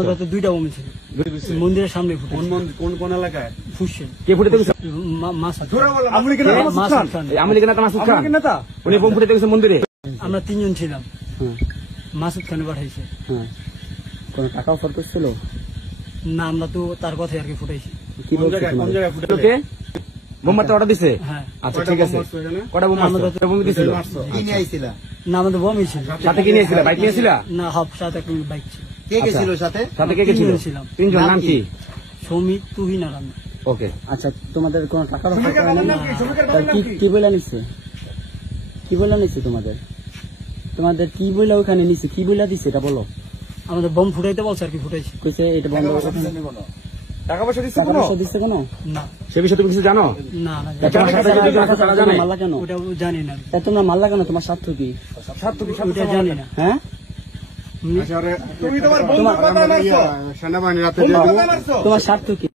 আমাদের দুইটা বোম ছিল মন্দিরের সামনে ফুটে। কোন এলাকায় ফুটছে? কে ফুটে গেছে? উনি বোম ফুটে গেছে মন্দিরে। আমরা তিনজন ছিলাম, মাসুদ খানে পাঠাইছে। কোন টাকা অফার করছিল না, আমরা তো তার কথাই আর কি ফুটাইছি। কি বলছে? বোমবার তো অর্ডার দিছে। হ্যাঁ, আচ্ছা ঠিক আছে। কটা বোম বোম দিছিল? না, আমাদের বোমই ছিল। সাথে কি নিয়েছিল? বাইক নিয়েছিল? না, হব সাথে একটা বাইক ছিল। কে গেছিল সাথে? সাথে কে গেছিল? ছিলাম তিনজন। নাম কি? সৌমিক, তুহিন আর আমি। ওকে। আচ্ছা, তোমাদের কোন টাকা কি বলে নিচ্ছে? কি বলে নিচ্ছে তোমাদের? তোমাদের কি বলে ওখানে নিচ্ছে? কি বলে দিচ্ছে এটা বলো। আমাদের বোম ফুটাইতে বলছে আর কি, ফুটাইছি। কইছে এটা বন্ধ করে টাকা পয়সা দিচ্ছে? টাকা পয়সা দিচ্ছে কেন? না, সে বিষয়ে তুমি কিছু জানো? না না, তোমার সাথে যদি কথা তারা জানে মাল্লা কেন? ওটা জানি না। তা তোমরা মাল্লা কেন? তোমার স্বার্থ কি? ওটা জানি না। হ্যাঁ, তুমি তোমার বন্ধুর কথা মারছো, সেনাবাহিনী রাতে তোমার স্বার্থ কি?